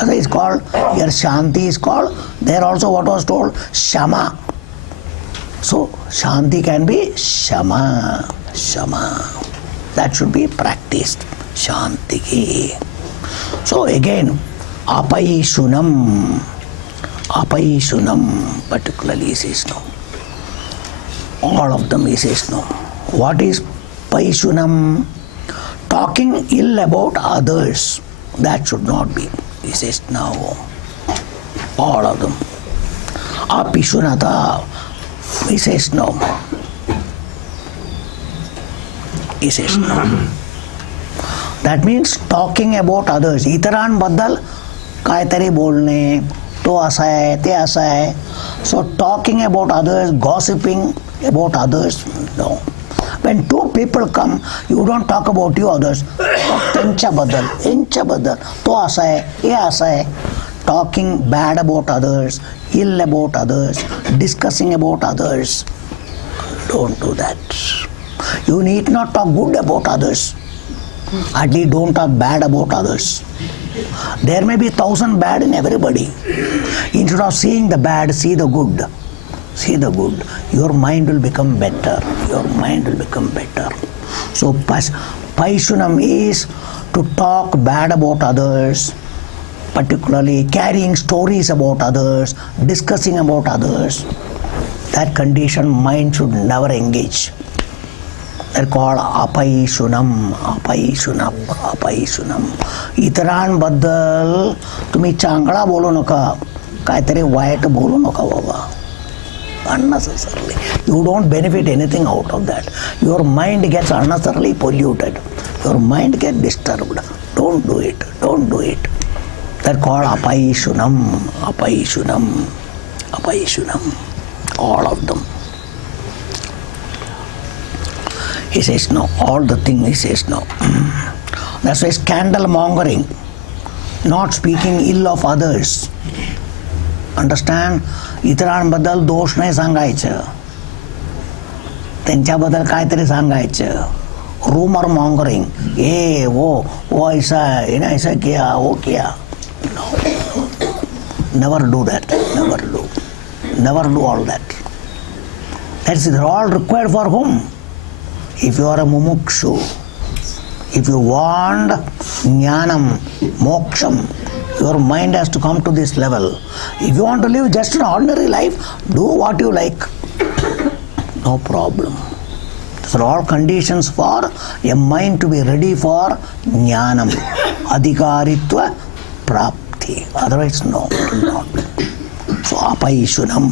as it is called, here Shanti is called, there also what was told, Shama. So Shanti can be Shama. That should be practiced. Shanti. So again, Apaishunam, particularly he says no. All of them he says no. What is Paishunam? Talking ill about others. That should not be. He says no. All of them. Apishunata. He says no. He says no. That means talking about others. इतरां बद्दल काहीतरी बोलणे, तो असा आहे, ते असा आहे. So talking about others, gossiping about others, no. When two people come, you don't talk about you others. त्यांच्याबद्दल, यांच्याबद्दल, तो असा आहे, हे असा आहे. Talking bad about others, ill about others, discussing about others. Don't do that. You need not talk good about others. At least don't talk bad about others. There may be 1,000 bad in everybody. Instead of seeing the bad, see the good. See the good. Your mind will become better. Your mind will become better. So Paishunam is to talk bad about others, particularly carrying stories about others, discussing about others. that condition mind should never engage. They're called apayishunam, apayishunam, apayishunam. इतरांबद्दल तुम्ही चांगला बोलू नका, काहीतरी white बोलू नका बाबा. Unnecessarily. You don't benefit anything out of that. Your mind gets unnecessarily polluted. Your mind gets disturbed. Don't do it. Don't do it. They're called apayishunam, apayishunam, apayishunam. All of them. He says no. All the things he says no. That's why scandal mongering, not speaking ill of others. Understand? इतरांबद्दल दोष नाही सांगायचं, त्यांच्याबद्दल काहीतरी सांगायचं. Rumour mongering, ए वो ऐसा है ना, ऐसा किया, वो किया. Never do that. Never do all that. That's all required for whom? If you are a mumukshu, if you want jnanam, moksham, your mind has to come to this level. If you want to live just an ordinary life, do what you like. No problem. These are all conditions for a mind to be ready for jnanam, adhikaritva prapti. Otherwise, no, not. So, apayishunam.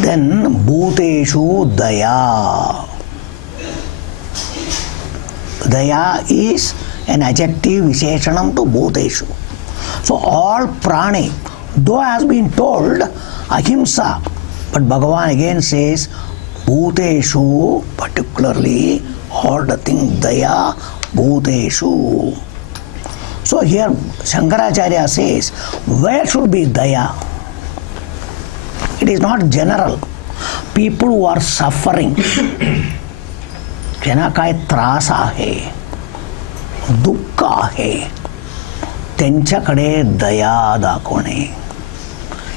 Then, bhuteshu daya. Daya is an adjective visheshanam to bhuteshu. So all prani, though has been told ahimsa, but Bhagavan again says bhuteshu, particularly all the things daya bhuteshu. So here Shankaracharya says, where should be daya? It is not general. People who are suffering, ज्यांना काय त्रास आहे, दुःख आहे, त्यांच्याकडे दया दाखवणे.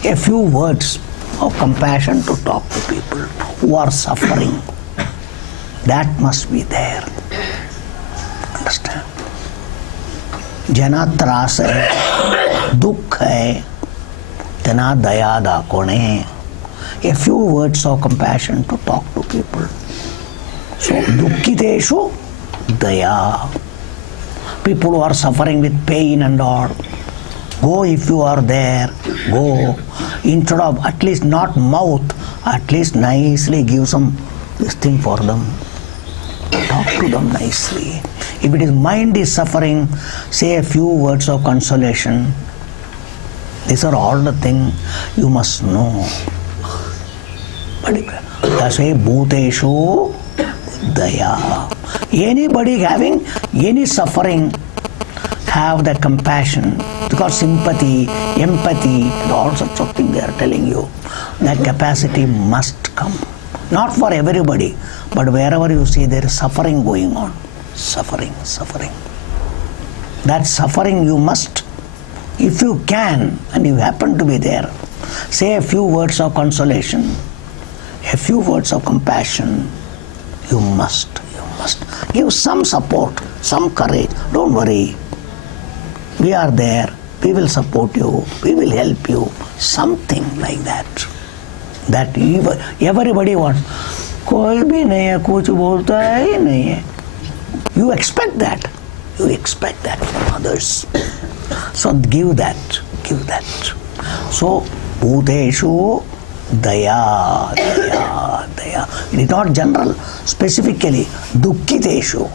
A few words of compassion to talk to people who are suffering. That must be there. Understand? ज्यांना त्रास आहे, दुःख आहे, त्यांना दया दाखवणे. A few words of compassion to talk to people. So, dukkiteshu daya. People who are suffering with pain and all, go if you are there, go. Instead of at least not mouth, at least nicely give some this thing for them. Talk to them nicely. If it is mind is suffering, say a few words of consolation. These are all the things you must know. But that's why bhuteshu daya. Anybody having any suffering, have that compassion, because sympathy, empathy, all sorts of things they are telling you. That capacity must come. Not for everybody, but wherever you see there is suffering going on. Suffering. That suffering you must, if you can, and you happen to be there, say a few words of consolation, a few words of compassion. You must give some support, some courage. Don't worry, we are there, we will support you, we will help you. Something like that. That everybody wants. कोई भी नहीं है, कुछ बोलता है ही नहीं है. You expect that. You expect that from others. So give that. So bhuteshu daya. It is not general. Specifically, dukkiteshu,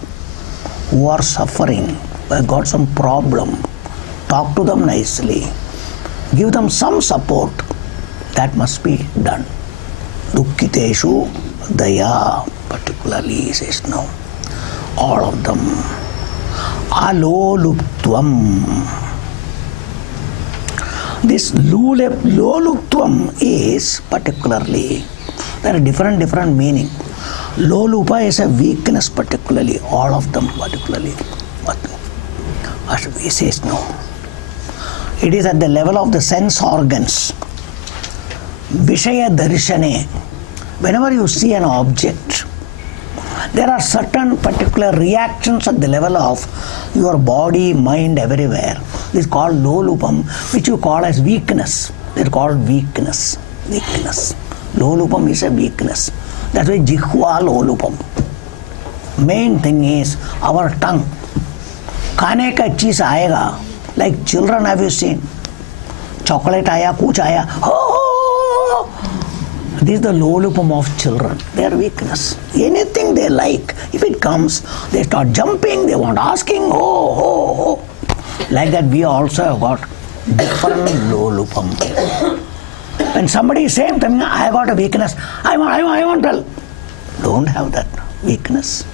who are suffering, who have got some problem, talk to them nicely. Give them some support. That must be done. Dukkiteshu daya, particularly, he says no. All of them. Aloluptvam. This loluptvam is particularly, there are different meaning. Lolupa is a weakness particularly, all of them particularly. But he says no. It is at the level of the sense organs. Vishaya darshane. Whenever you see an object, there are certain particular reactions at the level of your body, mind, everywhere. This is called lolupam, which you call as weakness. They are called weakness. Weakness. Lolupam is a weakness. That's why Jihva Lolupam. Main thing is our tongue. Khane ka cheez aayega. Like children, have you seen? Chocolate aaya, kuch aaya. Oh! This is the lolupam of children. Their weakness. Anything they like, if it comes, they start jumping, they want asking, oh. Like that, we also have got different lolupam. When somebody is saying to me, I got a weakness, I want to tell. Don't have that weakness.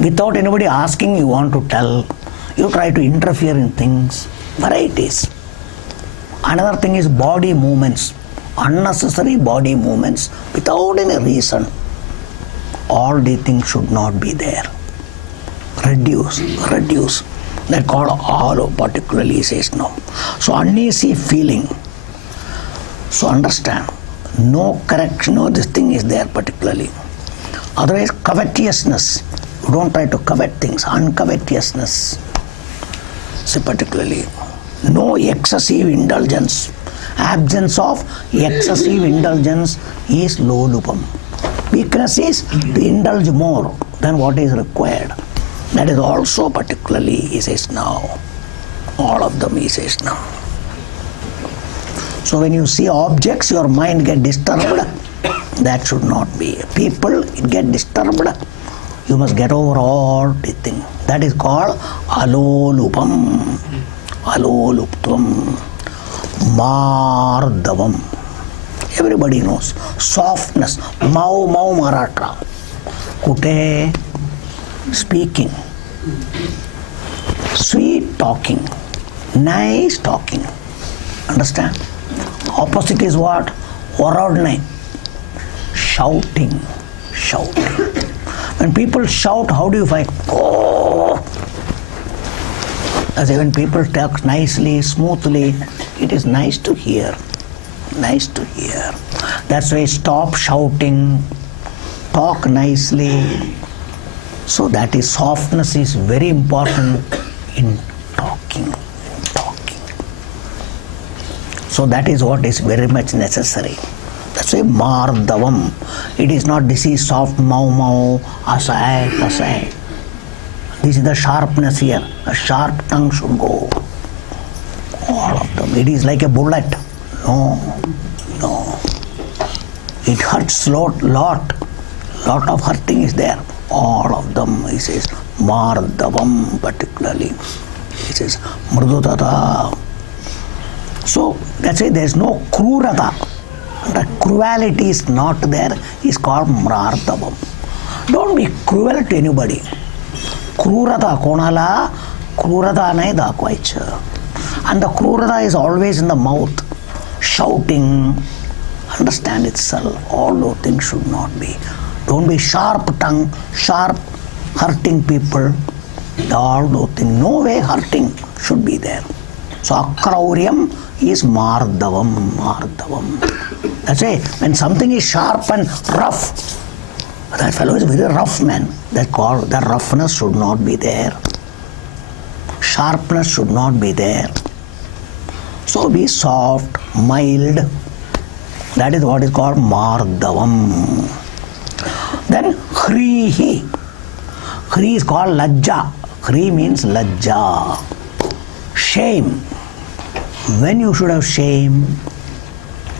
Without anybody asking, you want to tell. You try to interfere in things. Varieties. Another thing is body movements. Unnecessary body movements without any reason. All these things should not be there. Reduce. That called all particularly says no. So uneasy feeling. So understand. No correction, no this thing is there particularly. Otherwise covetousness. You don't try to covet things. Uncovetousness. So particularly. No excessive indulgence. Absence of excessive indulgence is lolupam. Weakness is to indulge more than what is required. That is also particularly, he says now. All of them he says now. So when you see objects, your mind get disturbed. That should not be. People get disturbed. You must get over all the thing. That is called alolupam. Aloluptam. Mardavam. Everybody knows. Softness. Mau Maratha. Kute. Speaking. Sweet talking. Nice talking. Understand? Opposite is what? Varadne. Shouting. When people shout, how do you find? Oh! As when people talk nicely, smoothly, it is nice to hear. That's why stop shouting, talk nicely. So that is softness is very important in talking. So that is what is very much necessary. That's why mardavam. It is not this is soft mau, asai. This is the sharpness here. A sharp tongue should go. All of them. It is like a bullet. No. It hurts lot of hurting is there. All of them, he says, mardavam particularly. He says, mridutata. So, that's why there is no krurata. The cruelty is not there. It's called mardavam. Don't be cruel to anybody. Krurata konala, krurata nahi dakhvaicha. And the krurata is always in the mouth, shouting. Understand itself. All those things should not be. Don't be sharp tongue, sharp hurting people. All those things. No way hurting should be there. So akrauryam is mardavam. That's why when something is sharp and rough, that fellow is very rough man. That roughness should not be there. Sharpness should not be there. So be soft, mild. That is what is called mardavam. Then hrihi. Hri is called lajja. Hri means lajja. Shame. When you should have shame.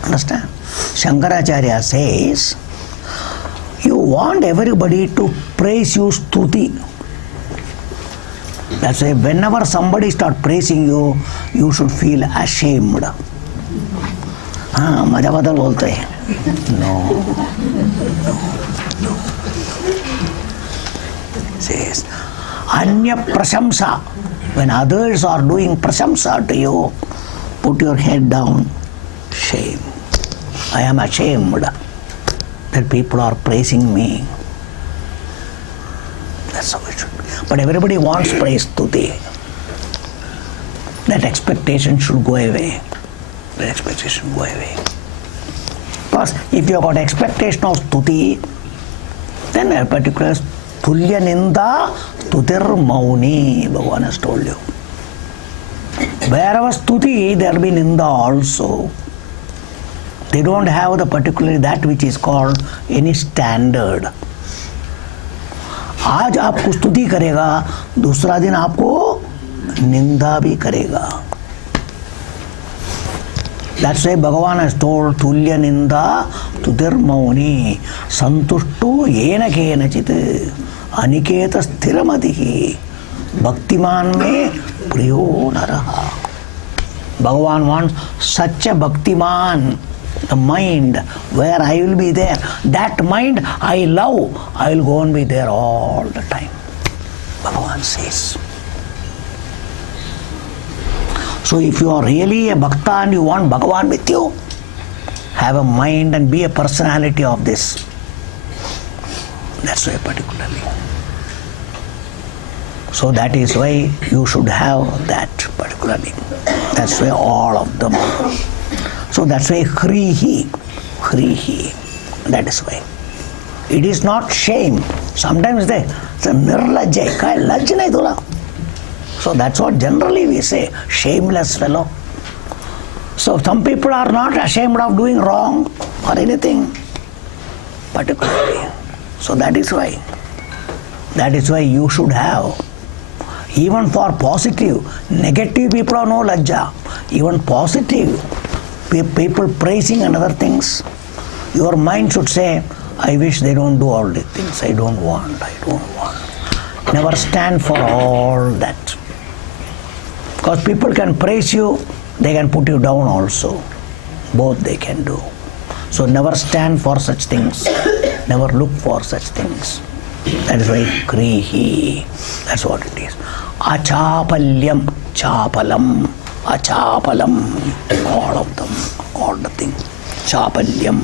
Understand? Shankaracharya says, you want everybody to praise you stuti. That's why whenever somebody starts praising you, you should feel ashamed. मजा बदल बोलते हैं. No. Says, Anya prasamsa. When others are doing prasamsa to you, put your head down. Shame. I am ashamed that people are praising me. That's how it should be. But everybody wants praise stuti. That expectation should go away. Because if you have got expectation of stuti, then a particular tulya ninda tutir mauni, Bhagavan has told you. Wherever stuti, there will be ninda also. They don't have the particularly that which is called any standard. आज आपको स्तुति करेगा, दूसरा दिन आपको निंदा भी करेगा. That's why Bhagavan has told Tulya Ninda Tudir Mauni Santushto Yena Kenachit Aniketa Sthiramadihi Bhaktiman Me Priyo Naraha. Bhagavan wants such a Bhaktiman, the mind where I will be there. That mind I love, I will go and be there all the time. Bhagavan says. So if you are really a Bhakta and you want Bhagavan with you, have a mind and be a personality of this. That's why particularly. So that is why you should have that particularly. That's why all of them. So that's why Hrihi. That is why. It is not shame. Sometimes they say Nirlajjai. Kai lajj nahi tula. So that's what generally we say, shameless fellow. So some people are not ashamed of doing wrong or anything particularly. So that is why you should have, even for positive, negative people have no lajja, even positive people praising and other things, your mind should say, I wish they don't do all these things, I don't want. Never stand for all that. Because people can praise you, they can put you down also. Both they can do. So never stand for such things. Never look for such things. That is why Krihi. That's what it is. Achapalyam, chapalam, achapalam. All of them, all the things. Chapalyam.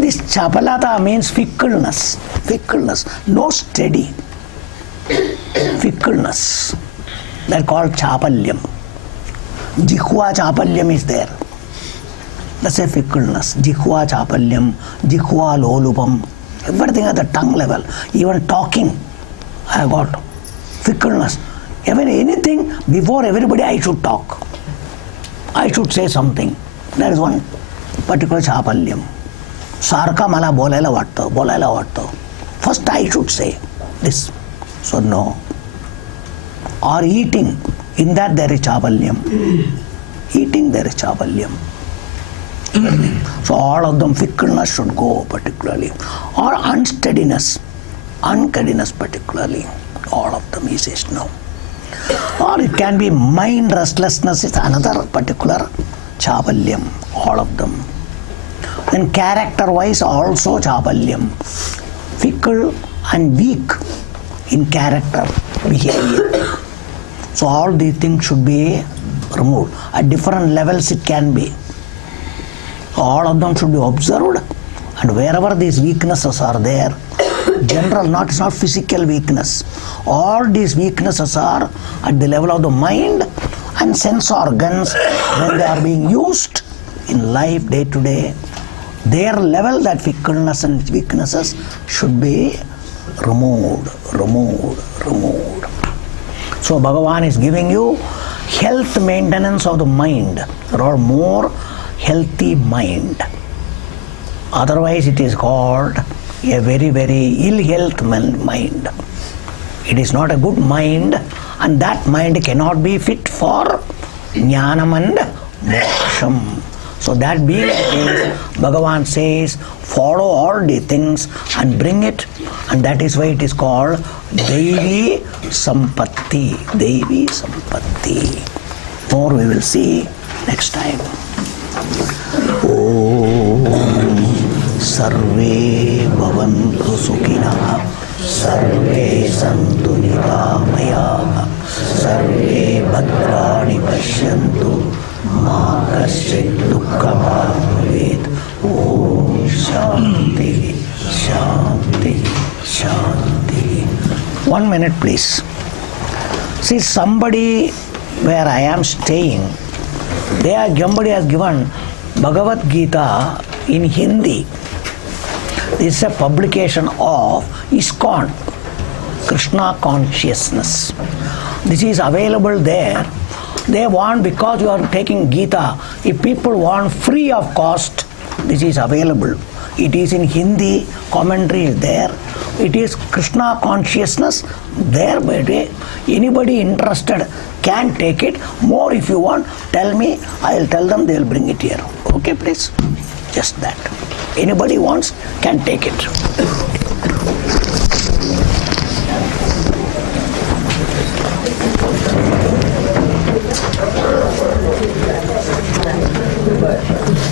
This chapalata means fickleness. No steady. Fickleness. They're called chapalyam. Jikhwa chapalyam is there. That's a fickleness. Jikhwa chapalyam, jikhwa lolupam. Everything at the tongue level. Even talking, I got fickleness. Even anything, before everybody I should talk. I should say something. That is one particular chapalyam. Sarka mala bolayla vatto. First I should say this. So no. Or eating, in that there is chapalyam. Eating there is chapalyam. So all of them, fickleness should go particularly. Or unsteadiness, uncadiness particularly. All of them he says no. Or it can be mind restlessness is another particular chapalyam. All of them. Then character wise also chapalyam. Fickle and weak in character, behavior. So all these things should be removed. At different levels it can be. All of them should be observed, and wherever these weaknesses are there, general, it's not physical weakness. All these weaknesses are at the level of the mind and sense organs when they are being used in life day to day. Their level, that fickleness and weaknesses should be removed. So Bhagavan is giving you health maintenance of the mind, or more healthy mind. Otherwise it is called a very, very ill health mind. It is not a good mind, and that mind cannot be fit for jnanam and moksham. So that being the case, Bhagavan says, follow all the things and bring it, and that is why it is called Devi Sampatti. Devi Sampatti. More we will see next time. Om Sarve Bhavantu Sukhinah Sarve Santu Niramayah Sarve Bhadrani Pashyantu Ma Kaschit Dukkha Bhavet. Om Shanti Shanti Shanti. 1 minute please. See, somebody where I am staying, somebody has given Bhagavad Gita in Hindi. This is a publication of ISKCON, Krishna Consciousness. This is available there. They want, because you are taking Gita, If people want free of cost, this is available. It is in Hindi, commentary is there. It is Krishna consciousness there by day. Anybody interested can take it. More if you want, tell me, I'll tell them, they'll bring it here. Okay, please? Just that. Anybody wants can take it.